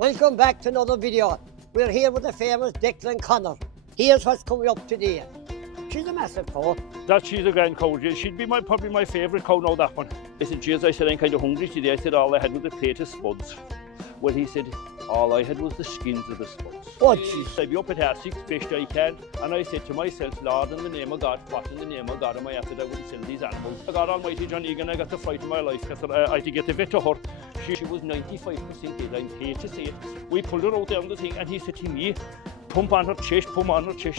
Welcome back to another video. We're here with the famous Declan Connor. Here's what's coming up today. She's a massive cow. She's a grand cow. She'd be probably my favourite cow now, that one. I said, "Jeez," I said, "I'm kind of hungry today." I said, "All I had was a plate of spuds." Well, he said, "All I had was the skins of the spuds." Oh, jeez. I'd be up at 6:30, fished I can, and I said to myself, "Lord, in the name of God, what in the name of God am I after that I wouldn't sell these animals?" God Almighty, John Egan, I got the fright of my life because I had to get the vet to her. She was 95% dead, I hate to say it. We pulled her out there on the thing, and he said to me, "Pump on her chest,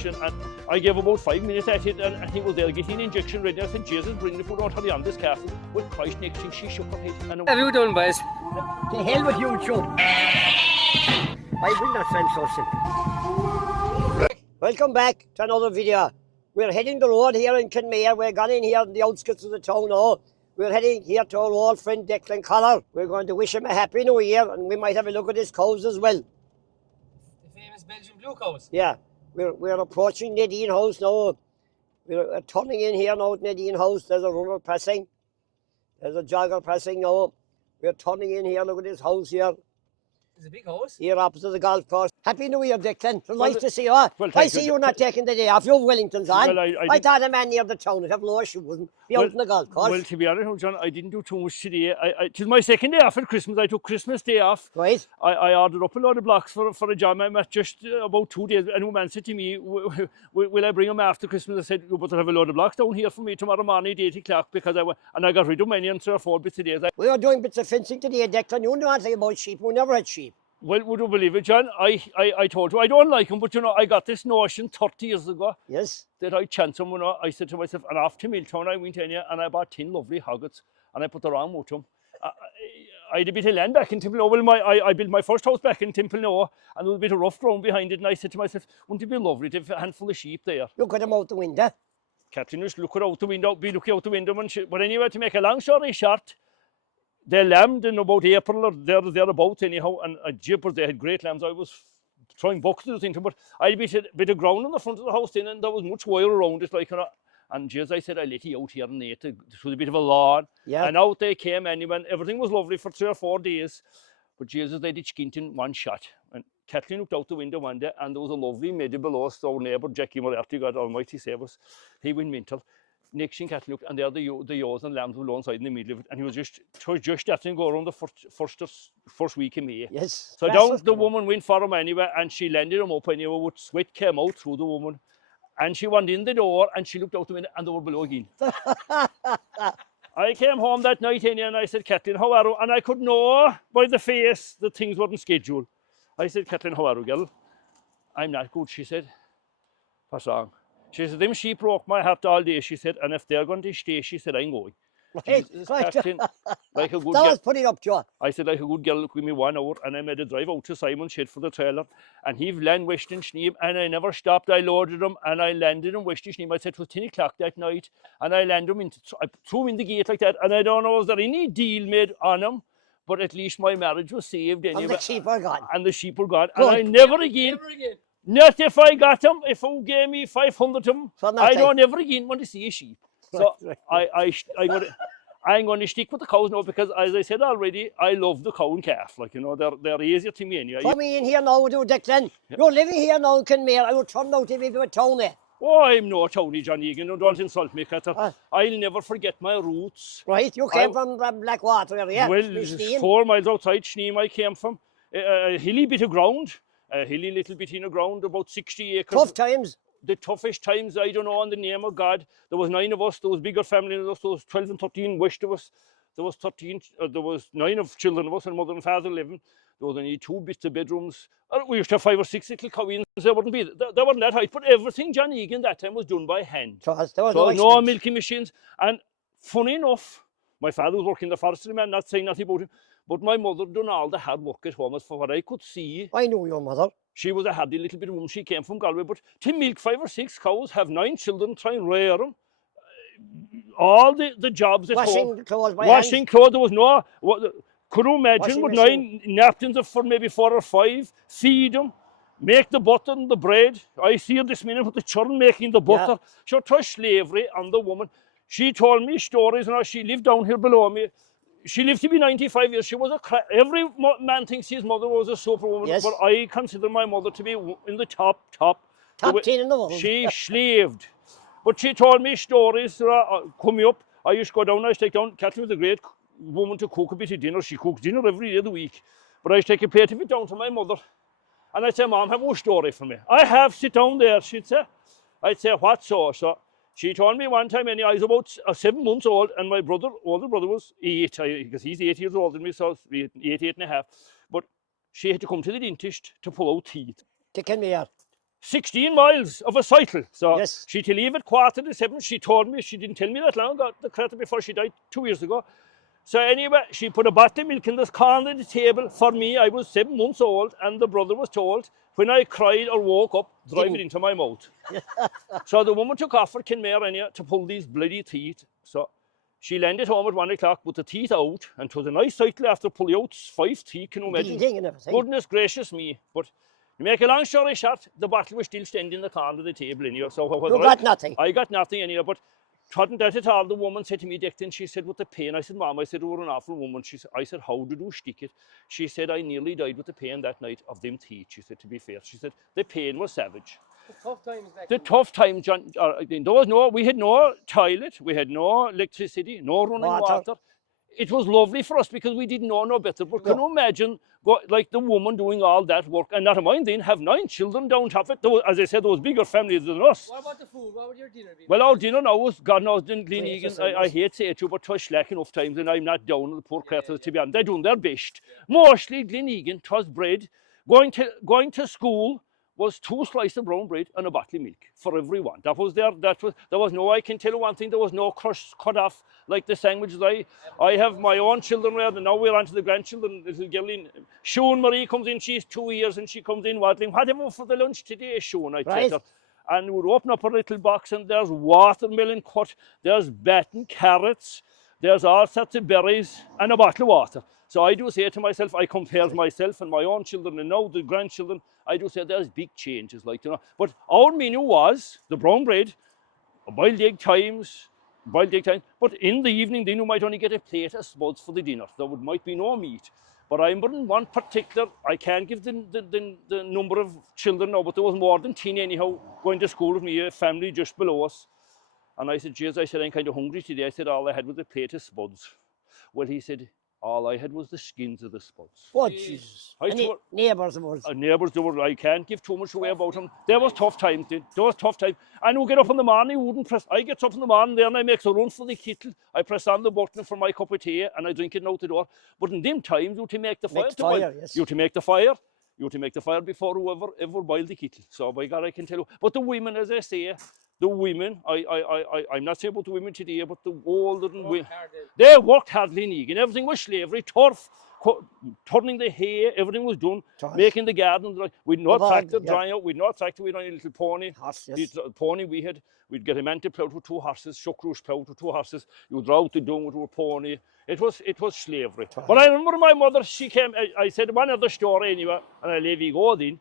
and I gave about 5 minutes at it, and he was there getting an injection ready. I said, "Jesus, bring the food out, hurry on this castle." Well, Christ, next thing she shook her head. And What have you done, boys? The hell with you, Joe. I will not sound so simple. Welcome back to another video. We're heading the road here in Kenmare. We're gone in here in the outskirts of the town now. We're heading here to our old friend Declan Connor. We're going to wish him a happy new year, and we might have a look at his cows as well. The famous Belgian blue cows. Yeah, we're approaching Nadine House now. We're turning in here now at Nadine House. There's a runner pressing. There's a jogger pressing now. We're turning in here. Look at this house here. It's a big house. Here opposite the golf course. Happy New Year, Declan. It's nice to see you. Well, I see you're not taking the day off. You're Wellington's on. Well, I thought a man near the town would have lower shoes and be out in the golf course. Well, to be honest, John, I didn't do too much today. It was my second day off at Christmas. I took Christmas Day off. Right. I ordered up a lot of blocks for a job. I'm at just about 2 days. A new man said to me, "Will I bring them after Christmas?" I said, "You better have a load of blocks down here for me tomorrow morning at 8 o'clock," because I got rid of many and 3 or 4 bits of days. We are doing bits of fencing today, Declan. You know anything about sheep. We never had sheep. Well, would you believe it, John? I told you, I don't like them, but you know, I got this notion 30 years ago Yes. that I'd chance them. You know, I said to myself, and off to Milltown I went in here and I bought 10 lovely hoggets and I put the wrong motor them. I had a bit of land back in Temple. Well, I built my first house back in Temple now, and there was a bit of rough ground behind it, and I said to myself, wouldn't it be lovely to have a handful of sheep there? Look at them out the window. Catherine was looking out the window, but anyway, to make a long story short, they lambed in about April or thereabouts anyhow, and jippers, they had great lambs. I was throwing boxes into them, but I had a bit of ground in the front of the house then, and there was much wire around it, like, you know. And just I said, I let you out here and ate it. It was a bit of a lawn. Yeah. And out they came anyway, and everything was lovely for 3 or 4 days. But Jesus, they did skint in one shot. And Kathleen looked out the window one day, and there was a lovely meadow below us. Our neighbour, Jackie Moriarty, God Almighty save us, he went mental. Next thing Kathleen looked, and there the ewes and lambs were alongside in the middle of it. And he was just starting to go around the first week in May. Yes. So down the woman went for him anyway, and she landed him up anyway, with sweat came out through the woman. And she went in the door, and she looked out the window, and they were below again. I came home that night and I said, "Kathleen, how are you?" And I could know by the face that things weren't scheduled. I said, "Kathleen, how are you, girl?" "I'm not good," she said. "What's wrong?" She said, "Them sheep broke my heart all day," she said, "and if they're going to stay," she said, "I'm going." Right. Jesus, Right. Kathleen, like a good That girl. was putting up, Joe. I said, like a good girl, give me 1 hour, and I made a drive out to Simon's shed for the trailer, and he landed Western Schneem, and I never stopped. I loaded him, and I landed in Western Schneem. I said it was 10 o'clock that night, and I landed him I threw him in the gate like that, and I don't know, was there any deal made on him, but at least my marriage was saved anyway. And the sheep are gone. And the sheep were gone. Good. And I never again, not if I got them, if who gave me 500 of them, I don't ever again want to see a sheep. So I'm going to stick with the cows now, because, as I said already, I love the cow and calf. Like, you know, they're easier to me anyway. Come in here now, do Declan. Yeah. You're living here now in Kenmare. I will turn out if you were town there. Oh, I'm no Tony John Egan. Don't insult me, Catter. I'll never forget my roots. Right, you came from Blackwater area. Well, 4 miles outside Schneem I came from. A hilly bit of ground, a hilly little bit in the ground, about 60 acres. Tough times. The toughest times, I don't know, in the name of God. There was 9 of us, there was bigger family than us, there was 12 and 13 west of us. There was 9 of children of us, and mother and father 11. There was only 2 bits of bedrooms. We used to have 5 or 6 little cowins. They weren't that height, but everything John Egan that time was done by hand. There was So no no milking machines. And funny enough, my father was working in the forestry, man, not saying nothing about him, but my mother done all the hard work at home. As for what I could see, I knew your mother. she was a hardy little bit of woman. She came from Galway, but to milk 5 or 6 cows, have 9 children, try and rear them, all the jobs at home. Washing clothes by Washing hand. clothes, there was no... Could you imagine Washing with machine. 9 napkins for maybe 4 or 5, feed them, make the butter and the bread. I see her this minute with the children making the butter. She was slavery on the woman. She told me stories, and she lived down here below me. she lived to be 95 years. She was every man thinks his mother was a superwoman, Yes. but I consider my mother to be in the top. Top 10 in the world. She slaved. But she told me stories coming up. I used to go down, I used to take down, Catherine was a great woman to cook a bit of dinner. She cooked dinner every day of the week. But I used to take a plate of it down to my mother. And I'd say, Mom, have a story for me. I have, sit down there, she'd say. I'd say, what so? So she told me one time, I was about 7 months old, and my older brother was 8, because he's 8 years older than me, so 8 and a half. But she had to come to the dentist to pull out teeth. To Kenmare. 16 miles of a cycle. So Yes. she to leave at 7:15. She told me, she didn't tell me that long, got the credit before she died 2 years ago. So anyway, she put a bottle of milk in this corner of the table for me. I was 7 months old, and the brother was told, when I cried or woke up, drive it into my mouth. So the woman took off for Kenmare anyhow to pull these bloody teeth. So she landed home at 1 o'clock with the teeth out, and it was a nice cycle after pulling out 5 teeth, can you imagine? Bleeding and everything. Goodness gracious me. But to make a long story short, the bottle was still standing in the corner of the table anyhow. So You got nothing. I got nothing anyhow, but wasn't that at all. The woman said to me, Declan, she said, with the pain. I said, Mom, I said, you were an awful woman. I said, how did you stick it? She said, I nearly died with the pain that night of them teeth. She said, to be fair. She said, the pain was savage. The tough times back The then. tough times, John, we had no toilet, we had no electricity, no running water. It was lovely for us because we didn't know no better. But can you imagine, like the woman doing all that work, and not a mind then, have 9 children down top of it. As I said, there was bigger families than us. What about the food? What would your dinner be? Well, our dinner now was, God knows, in Glenegan, Great, I hate to say it, but 'twas slack enough times, and I'm not down on the poor creatures, to be honest. They're doing their best. Mostly Glenegan, 'twas bread. Going to school was 2 slices of brown bread and a bottle of milk for everyone. There was no, I can tell you one thing, there was no crust cut off like the sandwiches. I have my own children there, and now we're on to the grandchildren. Little girl in, Sean Marie comes in, she's 2 years, and she comes in waddling, whatever for the lunch today, Sean, I tell her. And we'd open up a little box, and there's watermelon cut, there's batten, carrots, there's all sorts of berries, and a bottle of water. So I do say to myself, I compare myself and my own children, and now the grandchildren, I do say there's big changes, like, you know. But our menu was the brown bread, boiled egg times, but in the evening, then you might only get a plate of spuds for the dinner. There might be no meat. But I remember in one particular, I can't give the number of children now, but there was more than 10 anyhow going to school with me, a family just below us. And I said, "Jeez," I said, "I'm kind of hungry today." I said, "All I had was a plate of spuds." Well, he said, "All I had was the skins of the spuds." Oh, Jesus. Neighbours of ours. Neighbours, I can't give too much away about them. There was tough times then. There was tough times. And we get up in the morning, I get up in the morning there and I make a run for the kettle. I press on the button for my cup of tea and I drink it out the door. But in them times, you to make the fire. You to make the fire. You to make the fire before whoever ever boiled the kettle. So by God, I can tell you. But the women, as I say, the women, I'm not saying about the women today, but the older women, they worked hardly in Egan. Everything was slavery, turf, turning the hay, everything was done, making the garden. We'd no tractor drying out, we'd no tractor, we'd only a little pony. Pony we'd get a man to plough with 2 horses, Shuckrush plough with 2 horses, you'd draw out the dung with a pony. It was slavery. But I remember my mother, she came, I said one other story anyway, and I leave you go then.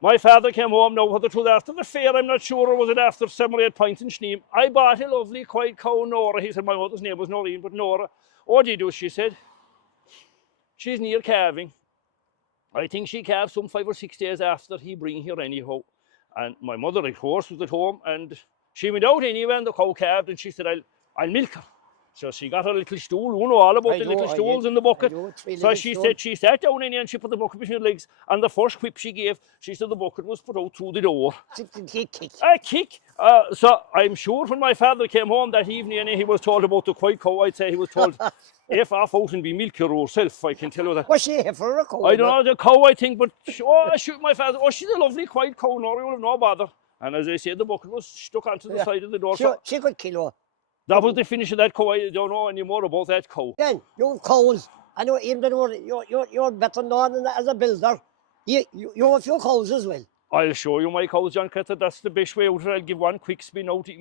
My father came home now, whether it was after the fair, I'm not sure, or was it after 7 or 8 pints in Schneem. I bought a lovely quiet cow, Nora. He said my mother's name was Noreen, but Nora. What do you do? She said, she's near calving. I think she calved some 5 or 6 days after he bring her anyhow. And my mother, of course, was at home, and she went out anyway, and the cow calved, and she said, I'll milk her. So she got her little stool, you know all about the little stools in the bucket. So she said she sat down in here and she put the bucket between her legs, and the first whip she gave, she said the bucket was put out through the door. A kick. So I'm sure when my father came home that evening and he was told about the quiet cow, I'd say he was told, if off out and be milk her herself, I can tell you that. Was she here for a cow? I don't know, the cow I think, but I shoot my father, she's a lovely quiet cow, Nora, you'll have no bother. And as I said, the bucket was stuck onto the side of the door. She could kill her. That was the finish of that cow. I don't know any more about that cow. Then, you cows, I know even though you're better known as a builder, you have a few cows as well. I'll show you my cows, John Cutter. That's the best way out. I'll give one quick spin out. He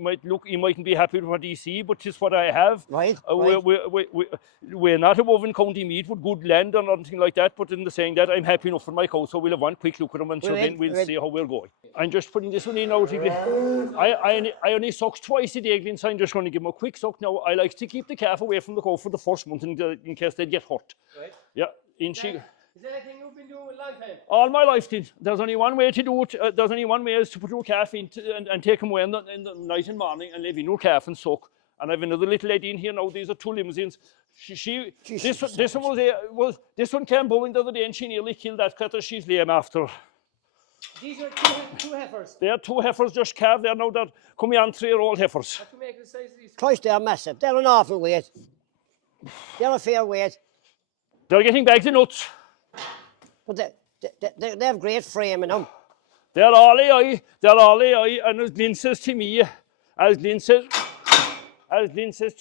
mightn't be happy with what he see, but it's what I have. Right, We're not above in County Meath with good land or anything like that, but in the saying that, I'm happy enough for my cows, so we'll have one quick look at them, and so then we'll see how we're going. I'm just putting this one in out. I only suck twice a day, Glenn, so I'm just going to give him a quick suck now. I like to keep the calf away from the cow for the first month in case they get hurt. Right. Yeah, in she. Is that a thing you've been doing a long time? All my life, did. There's only one way to do it. There's only one way is to put your calf in and take him away in the night and morning and leave in your calf and suck. And I've another little lady in here now. These are 2 limousines. This one came bowling the other day and she nearly killed that cutter. She's lame after. These are two heifers. They are 2 heifers just calved. They're now they're coming on 3-year-old heifers. What to make the size of these? Christ, they're massive. They're an awful weight. They're a fair weight. They're getting bags of nuts. But they have great frame in them. They're all AI. They're all AI. And as Lynn says to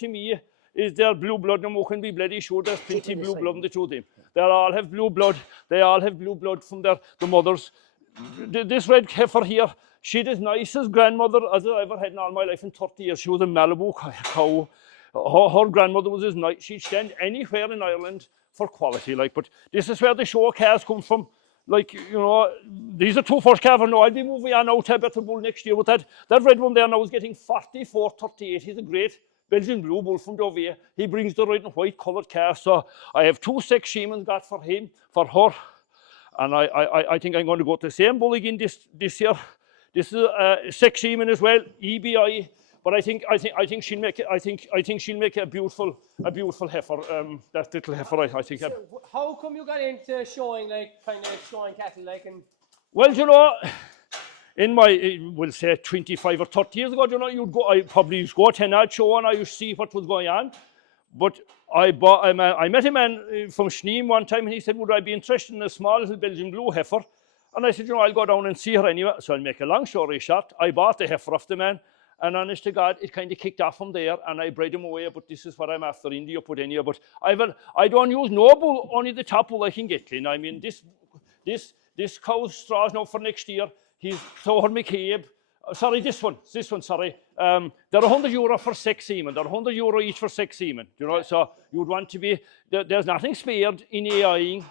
me, is there blue blood? No, can be bloody sure there's plenty blue blood in the 2 of them. They all have blue blood. They all have blue blood from the mothers. This red heifer here, she's as nice as grandmother as I ever had in all my life in 30 years. She was a Malibu cow. Her grandmother was as nice. She'd stand anywhere in Ireland for quality, like. But this is where the show calves come from. Like, you know, these are 2 first calves. No, I'll be moving on out to a better bull next year. But that red one there now is getting 44-38. He's a great Belgian blue bull from Dovey. He brings the red and white coloured calf. So I have 2 sex shemans got for him, for her. And I think I'm going to go to the same bull again this year. This is a sex sheman as well, EBI. But I think she'll make she'll make a beautiful heifer. That little heifer, I think. So how come you got into showing, like, kind of showing cattle, like? And well, you know, in my, we'll say 25 or 30 years ago, you know, I probably used to go to an ad show and I used to see what was going on. But I met a man from Schneem one time and he said, would I be interested in a small little Belgian blue heifer? And I said, you know, I'll go down and see her anyway. So I'll make a long story short. I bought the heifer off the man. And honest to God, it kind of kicked off from there, and I bred him away. But this is what I'm after in the up with any. But I don't use no bull, only the top bull I can get clean. I mean, this cow's straws now for next year. He's Toher McCabe. Sorry, this one. Sorry. They're €100 for sex semen. They're €100 each for sex semen. You know, so you'd want to be. There's nothing spared in AIing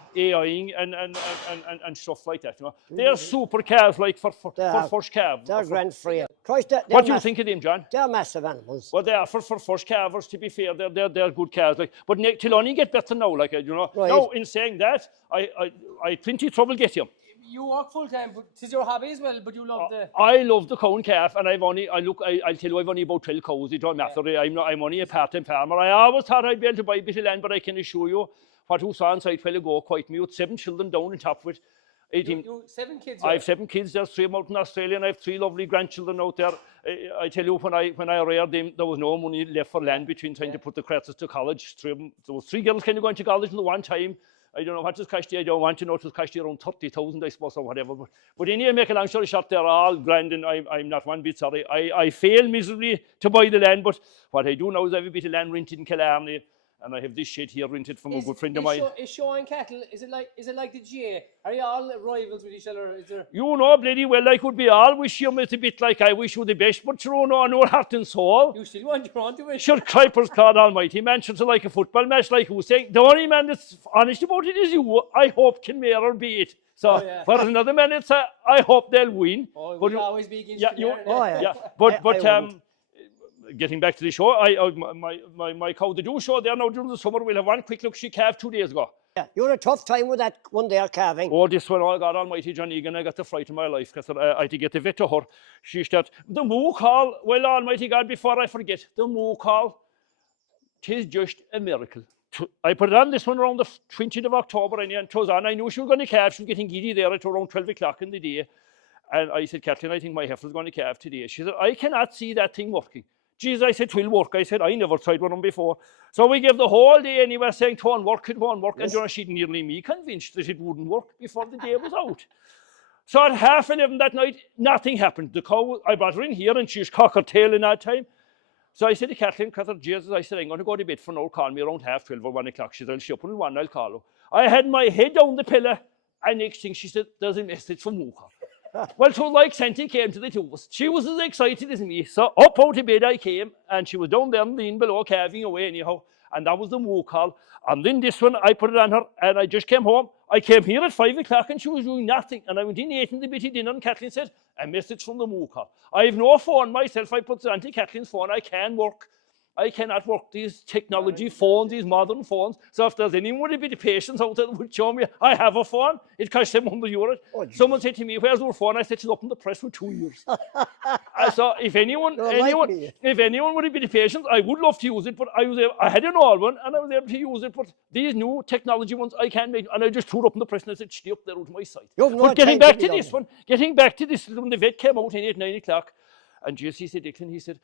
and stuff like that. You know, they're super calves, like for first calf. They're grand free. What do you think of them, John? They're massive animals. Well, they are for first calvers. To be fair, they're good calves. Like, but till only get better now. Like, you know. Right. Now, in saying that, I had plenty of trouble getting them. you work full time, but it's your hobby as well. But you love the. I love the cow and calf, and I'll tell you, I've only about 12 cows. It don't matter. Yeah. I'm only a part-time farmer. I always thought I'd be able to buy a bit of land, but I can assure you, what who saw inside fell ago quite me with 7 children down on top of it. 18. You 7 kids. I have 7 kids. There's 3 out in Australia, and I have 3 lovely grandchildren out there. I tell you, when I reared them, there was no money left for land between trying to put the creatures to college. There was 3 girls kind of going to college at one time. I don't know what it cost you. I don't want to know. It cost you around 30,000, I suppose, or whatever. But anyway, make a long story short, they're all grand, and I'm not one bit sorry. I fail miserably to buy the land, but what I do now is I have a bit of land rented in Killarney, and I have this shed here rented from a good friend of mine. Is showing cattle, is it like the GA? Are you all rivals with each other? Is there? You know bloody well I could be all wish you a bit like I wish you the best, but you know, no heart and soul. You still want your own to win. Sure, Cripers, God Almighty, man, should like a football match like who's saying, the only man that's honest about it is you. I hope Kinmare beat it. So, for another man, it's I hope they'll win. Oh, we'll always be against But getting back to the show, my cow, the do show there now during the summer, we'll have one quick look. She calved 2 days ago. Yeah, you had a tough time with that one there calving. Oh, this one, oh God Almighty, John Egan, I got the fright of my life because I had to get the vet to her. She said, the moo call, well, Almighty God, before I forget, the moo call, 'tis just a miracle. I put it on this one around the 20th of October, and it was on. I knew she was going to calve. She was getting giddy there at around 12 o'clock in the day. And I said, Kathleen, I think my heifer's going to calve today. She said, I cannot see that thing working. Geez, I said, 'twill work. I said, I never tried one of them before. So we gave the whole day anyway saying, it won't work. Yes. And you know, she'd nearly me convinced that it wouldn't work before the day was out. So at 11:30 that night, nothing happened. The cow, I brought her in here and she was cock her tail in that time. So I said to Kathleen, Jesus, I said, I'm going to go to bed for now. Call me around 12:30 or 1 o'clock. She said, I'll show up in 1, I'll call her. I had my head down the pillow, and next thing she said, there's a message from Muka. Well, so like Santi came to the two of us. She was as excited as me. So up out of bed I came, and she was down there leaning below, calving away anyhow. And that was the moo call. And then this one, I put it on her, and I just came home. I came here at 5 o'clock, and she was doing nothing. And I went in, ate in the bitty dinner, and Kathleen said, a message from the moo call. I have no phone myself. I put it onto Kathleen's phone. I can work. I cannot work these technology phones, these modern phones. So if there's anyone with a bit of patience out there that would show me, I have a phone. It costs €700. Oh, someone said to me, where's your phone? I said, it's up in the press for 2 years. So if anyone with a bit of patience, I would love to use it, but I had an old one, and I was able to use it, but these new technology ones, I can't make, and I just threw it up in the press, and I said, stay up there out of my sight. But getting back to this one, when the vet came out at 9 o'clock, and he said, Declan, he said,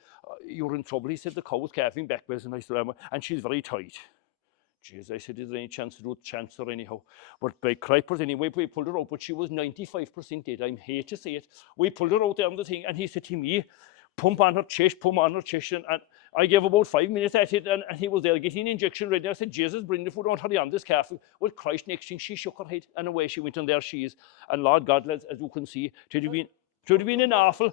you're in trouble. He said, the cow was calving backwards, and I said, and she's very tight. Jeez, I said, is there any chance to do chance or anyhow? But by cripers anyway, we pulled her out, but she was 95% dead. I hate to say it. We pulled her out there on the thing, and he said to me, pump on her chest, and I gave about 5 minutes at it, and he was there getting an injection ready. I said, Jesus, bring the food on, hurry on this calf. Well, Christ, next thing, she shook her head, and away she went, and there she is. And Lord God, as you can see, should have been an awful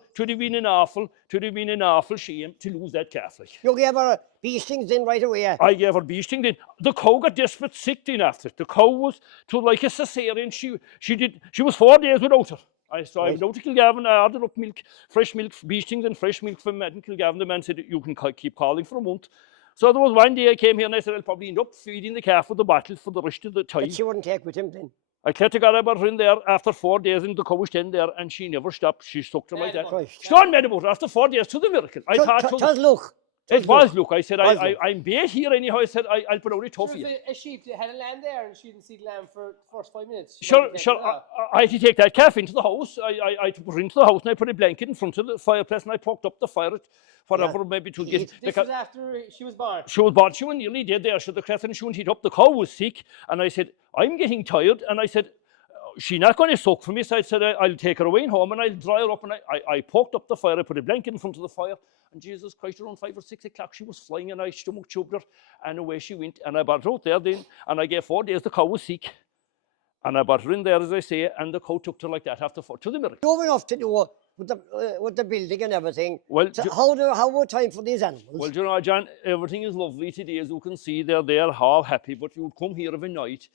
shame to lose that calf. Like. You gave her bee stings in right away. I gave her bee stings in. The cow got desperate sick then after it. The cow was to like a cesarean. She was 4 days without her. I was out to Kilgavin. I ordered up milk, fresh milk, bee stings and fresh milk from Madden Kilgavin. The man said, you can keep calling for a month. So there was one day I came here and I said, I'll probably end up feeding the calf with the bottle for the rest of the time. But she wouldn't take with him then. I kept her about her in there after 4 days, and the cow was standing there, and she never stopped. She sucked her like that. Stone mad about her after 4 days to the miracle. I thought, look. It was look. I said, I'm bait here anyhow. I said, I'll put out a tough here. A sheep had a lamb there, and she didn't see the lamb for the first 5 minutes. Sure. I had to take that calf into the house. I put her into the house, and I put a blanket in front of the fireplace, and I poked up the fire. Whatever, maybe to get. This was after she was born. She was born. She was nearly dead there. So the craft and she wouldn't heat up. The cow was sick, and I said, I'm getting tired, and I said, she's not going to suck for me, so I said, I'll take her away home and I'll dry her up. And I poked up the fire, I put a blanket in front of the fire, and Jesus Christ, around 5 or 6 o'clock, she was flying, and I stomach choked her, and away she went. And I brought her out there then, and I gave 4 days, the cow was sick. And I brought her in there, as I say, and the cow took her like that after 4, to the miracle. You have enough to do with the building and everything. Well, so how about time for these animals? Well, you know, John, everything is lovely today, as you can see. They're all happy, but you would come here of a night,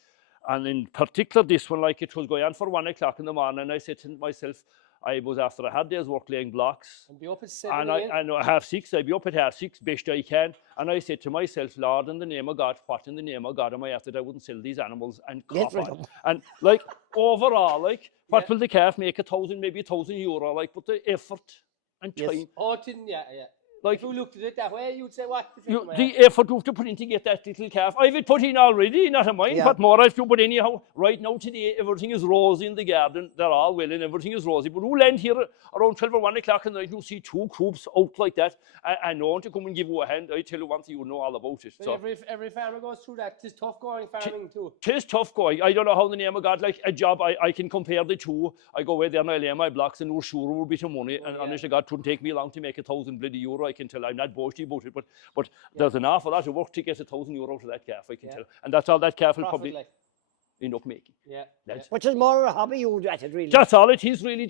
and in particular this one, like it was going on for 1 o'clock in the morning, and I said to myself, I was after a hard day's work laying blocks. And be up at 7 and I know 6:30, I'd be up at 6:30, best I can. And I said to myself, Lord, in the name of God, what in the name of God am I after that I wouldn't sell these animals and cough on? And like overall, like what will the calf make? 1,000, maybe €1,000, like, but the effort and time. Yes. Oh, it didn't, yeah. Like, if you looked at it that way, you'd say, what? The effort you have to put in to get that little calf. I've it put in already, not a mind, but more I have to. But anyhow, right now today, everything is rosy in the garden. They're all well and everything is rosy. But we'll land here around 12 or 1 o'clock in the night, you'll see 2 coops out like that. I know want to come and give you a hand. I tell you one thing, you know all about it. So every farmer goes through that. It's tough going farming too. Tis tough going. I don't know how in the name of God, like a job, I can compare the two. I go away there and I lay my blocks and we're sure we'll bit of money. And honestly, God, it wouldn't take me long to make €1,000. I can tell. I'm not boasting about it, but there's an awful lot of work to get €1,000 out of that calf, I can tell. And that's all that calf will probably end up making. Which is more a hobby you do at it, really. That's all it is, really.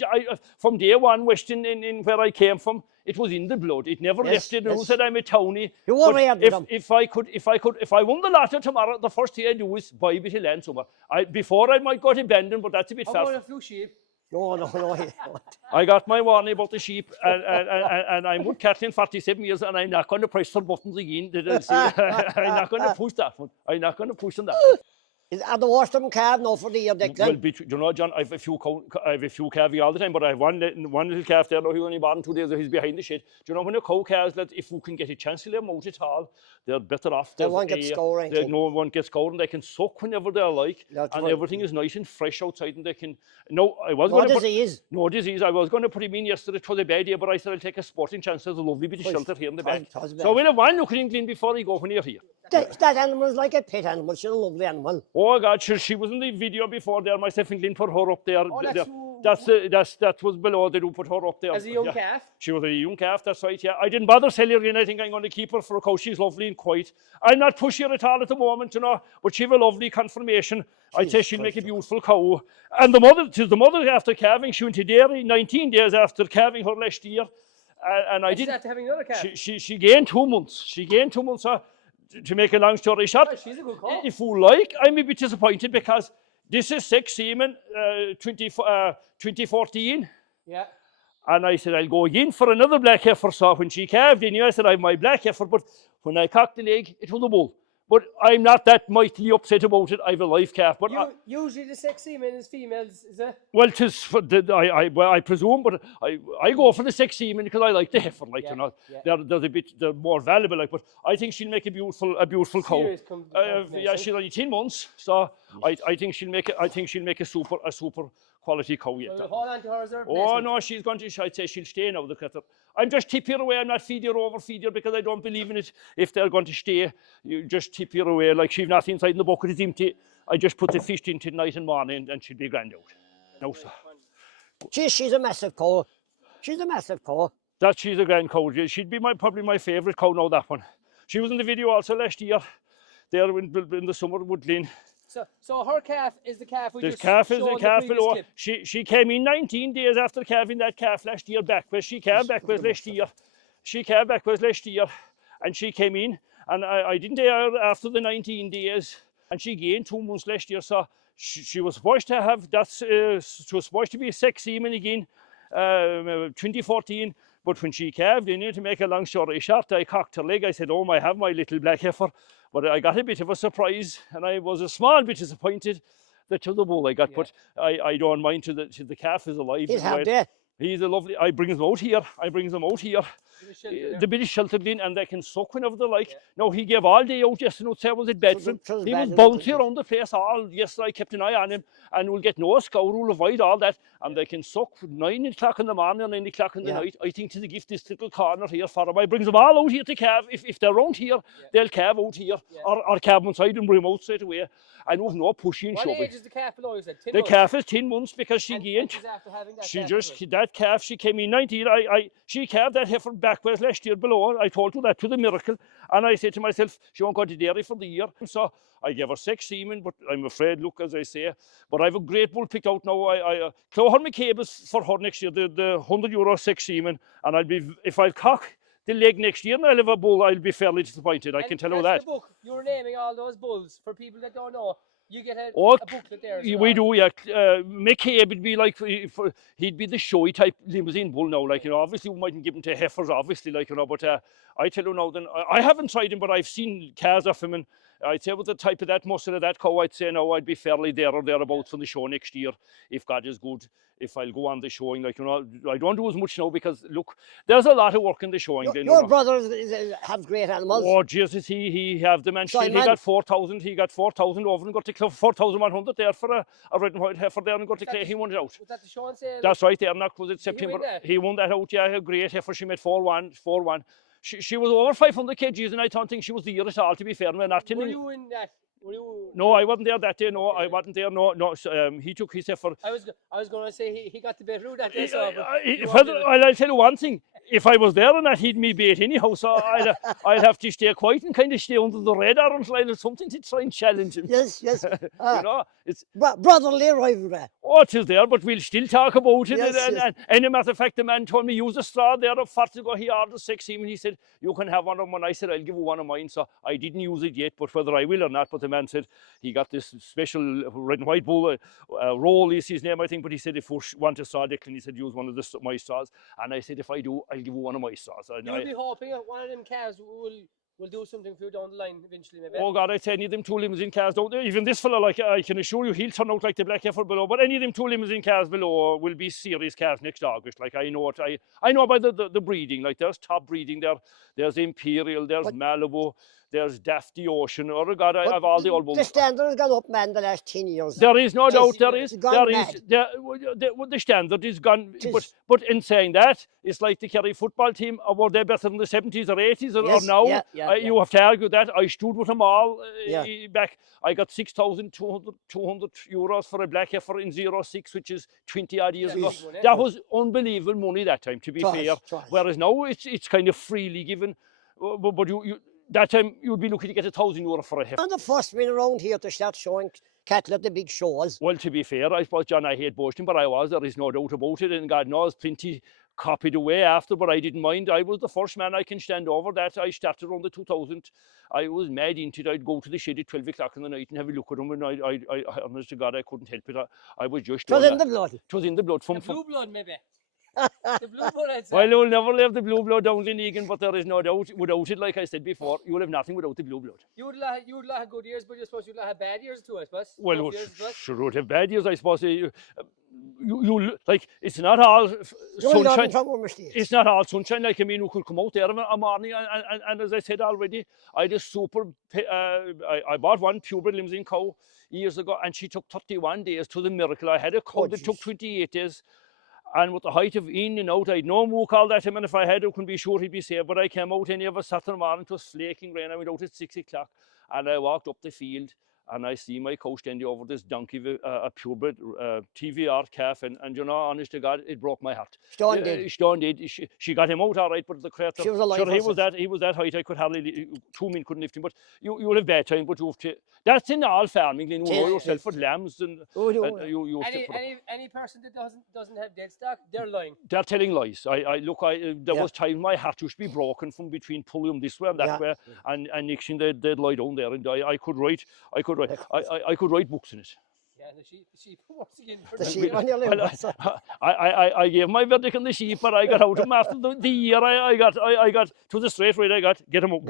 From day one, Western, in where I came from, it was in the blood. It never left it. Who said I'm a townie? You were if I won the lotto tomorrow, the first thing I do is buy a bit of land somewhere. Before I might go to Bandon, but that's a bit far. How about a few sheep? No. I got my warning about the sheep, and I'm with Kathleen 47 years, and I'm not going to press her buttons again. I'm not going to push that one. I'm not going to push on that one. Are the worst of them calf now for the year, Declan? Well, you know, John, I have a few calves all the time, but I have one little calf there now. He only born 2 days, he's behind the shed. Do you know when a cow calves, that if you can get a chance to let them out at all, they're better off. They won't get scoring. No one gets scored, and they can suck whenever they like, everything is nice and fresh outside, and they can. No disease. No disease. I was going to put him in yesterday. It was a bad day, but I said I'll take a sporting chance. There's a lovely bit of shelter here in the back. So we'll have one look at England before you go when you're here. That animal is like a pet animal. She's a lovely animal. Oh God, she was in the video before there. Myself and Glenn put her up there. Oh, that's who That was below. They do put her up there. As a young Yeah. calf? She was a young calf, that's right, yeah. I didn't bother selling her in. I think I'm going to keep her for a cow. She's lovely and quiet. I'm not pushy her at all at the moment, you know, but she've a lovely conformation. I'd say she'll make a beautiful cow. And the mother after calving, she went to dairy 19 days after calving her last year. And I did. After having another calf? She gained 2 months. She gained 2 months, to make a long story short. Oh, she's a good cow. If you like, I'm a bit disappointed because this is 6 semen, 2014. Yeah. And I said, I'll go again for another black heifer. So when she calved in, I said, I have my black heifer. But when I cocked the leg, it was a bull. But I'm not that mightily upset about it. I have a live calf. But usually the sex semen is females, is it? well, tis for I presume, but I go for the sex semen because I like the heifer, like, you know. Yeah. They're more valuable, like. But I think she'll make a beautiful cow. Serious Yeah, she's only 10 months, so I think she'll make a super quality cow yet. So hold on to her as her Oh replacement. no, she's going to. I'd say she'll stay now. Look at her. I'm just tip her away. I'm not feed her, overfeed her, because I don't believe in it. If they're going to stay, you just tip her away. Like, she's not inside in the bucket, it's empty. I just put the fish into night and morning, and she'll be grand out. No, sir. She's a massive cow. She's a massive cow. She's a grand cow. She'd be probably my favourite cow now, that one. She was in the video also last year. There in the summer woodland. So her calf is the calf we This just calf is showed a in calf the previous below. clip. She came in 19 days after calving that calf last year backwards. She calved backwards last year. She calved backwards last year, and she came in, and I didn't dare after the 19 days, and she gained 2 months last year. So she was supposed to have she was supposed to be a sex semen again, 2014. But when she calved in, to make a long story short, I cocked her leg. I said, "Oh, I have my little black heifer." But I got a bit of a surprise, and I was a small bit disappointed that to the bull I got. Yeah. But I don't mind to the calf is alive. He's happy. He's a lovely. I brings them out here. The bit is sheltered in, and they can suck whenever they like. Yeah. Now, he gave all day out yesterday. Say, was it bad for him? He was bouncing around the place all yesterday. I kept an eye on him, and we'll get no scour, we'll avoid all that. And they can suck 9 o'clock in the morning and 9 o'clock in the night. I think to the gift this little corner here for them. I brings them all out here to calve. If they're around here, they'll calve out here, or calve inside and bring them out straight away. I know no pushing and shoving. What age is the calf below? You said 10 the months? calf is 10 months because she gained. After having that That calf, she came in 19. She calved that heifer backwards last year below. I told her that to the miracle, and I said to myself, she won't go to dairy for the year. So I gave her 6 semen, but I'm afraid, look, as I say, but I have a great bull picked out now. I claw her my cables for her next year, the €100 6 semen, and I'll be, if I cock the leg next year and I'll have a bull, I'll be fairly disappointed. I can tell you that. The book, you're naming all those bulls for people that don't know. You get a booklet there. We do, yeah. McCabe would be like, he'd be the showy type limousine bull now, like, you know. Obviously, we mightn't give him to heifers, obviously, like, you know, but I tell you now, then, I haven't tried him, but I've seen calves of him, and I'd say with the type of that muscle of that cow, I'd say now I'd be fairly there or thereabouts for the show next year, if God is good. If I'll go on the showing, like, you know, I don't do as much now because, look, there's a lot of work in the showing. Your brothers have great animals. Oh, Jesus, he have them, and he got 4,000. He got 4,000 over and got to 4,100 there for a red and white heifer there, and got to clay. He won it out. Was that the show and sale? That's right there, not was it September. He won that out, yeah, a great heifer. She made 4-1. She was over 500 kgs, and I don't think she was the year at all, to be fair. We're not telling you. Were you in that? No, I wasn't there that day. No, I wasn't there. No. He took his heifer. I was going to say he got the better that day. I'll tell you one thing. If I was there or not, he'd me bait anyhow. So I'd have to stay quiet and kind of stay under the radar until I had something to try and challenge him. Yes. You know, it's brotherly rivalry. Oh, it is there, but we'll still talk about it. Yes. And a matter of fact, the man told me use a straw there far to go. He ordered 6 semen. He said, you can have one of them. And I said, I'll give you one of mine. So I didn't use it yet, but whether I will or not, but the man said he got this special red and white bull, Roll is his name, I think, but he said if you want a straw, Declan, he said use one of my straws. And I said, if I do, I'll give you one of my straws. You'll be hoping one of them calves will do something for you down the line eventually, maybe. Oh God, I tell you, them 2 limousine calves don't. Even this fella, like, I can assure you, he'll turn out like the black heifer below. But any of them 2 limousine calves below will be serious calves next August. Like, I know it. I know by the breeding. Like, there's top breeding there. There's Imperial. There's Malibu. there's Daffy Ocean, or God, I have all the old The bulls. standard has gone up, man, the last 10 years. There is no doubt, there is. It's gone There mad. is. The standard is gone. Tis. But in saying that, it's like the Kerry football team. Were they better in the 70s or 80s or Yes, now? yeah. You have to argue that. I stood with them all Yeah. back. I got 6,200 euros for a black heifer in 06, which is 20 odd years ago. Jeez. That was unbelievable money that time, to be Twice, fair. twice. Whereas now it's kind of freely given. But you that time you'd be looking to get €1,000 for a heifer. I'm the first one around here to start showing cattle at the big shows. Well, to be fair, I suppose, John, I hate boasting, but I was. There is no doubt about it. And God knows, plenty copied away after, but I didn't mind. I was the first man I can stand over that. I started around the 2000. I was mad into it. I'd go to the shed at 12 o'clock in the night and have a look at them. And I honest to God, I couldn't help it. I was just... It was in the blood. It was in the blood. The blue blood, maybe. The blue blood, I'd say. Well, you'll never leave the blue blood down in Egan, but there is no doubt. Without it, like I said before, you'll have nothing without the blue blood. You would have good years, but you're supposed to have bad years too, I suppose. Well, Tough years, but- sure would have bad years, I suppose. You like, it's not all You'll learn sunshine. from our mistakes. It's not all sunshine. Like, I mean, we could come out there a morning, and as I said already, I had a super. I bought one purebred limousine cow years ago, and she took 31 days to the miracle. I had a cow that took 28 days. And with the height of in and out, I had no mook all that time, and if I had, I couldn't be sure he'd be safe. But I came out any of a Saturday morning, it was flaking rain. I went out at 6 o'clock, and I walked up the field, and I see my cow standing over this donkey, a purebred TVR calf, and you know, honest to God, it broke my heart. Stone dead. Stone dead. She got him out all right, but the creature, She was alive, sure, he wasn't was that height. I could hardly, 2 men couldn't lift him. But you will have bad time, but you have to. That's in all farming. You know Yeah. yourself with lambs and you have to put up. Any person that doesn't have dead stock, they're lying. They're telling lies. There was time my heart used to be broken from between pulling them this way and that way, and next thing they'd lie down there and die. I could write books in it. Yeah, the sheep once again. The sheep on your Well, liver. I gave my verdict on the sheep, but I got out of them after the year. I got to the straight rate. Get them up.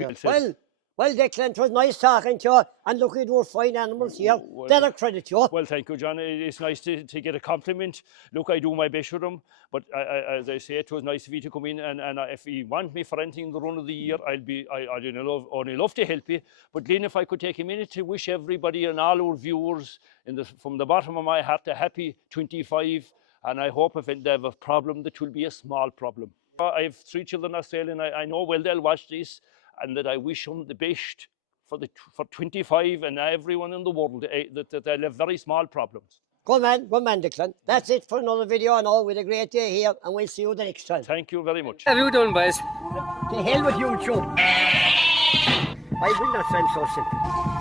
Well, Declan, it was nice talking to you, and look, you were fine animals here. They're a credit to you. Well, thank you, John. It's nice to get a compliment. Look, I do my best with them, but as I say, it was nice of you to come in, and if you want me for anything in the run of the year, I'd only love to help you. But then if I could take a minute to wish everybody and all our viewers, from the bottom of my heart, a happy 25, and I hope if they have a problem, that will be a small problem. I have 3 children in Australia, and I know well they'll watch this, and that I wish them the best for 25 and everyone in the world, that they'll have very small problems. Good man, Declan. That's it for another video, and all with a great day here, and we'll see you the next time. Thank you very much. Have you done, boys? To hell with YouTube. I will not censor.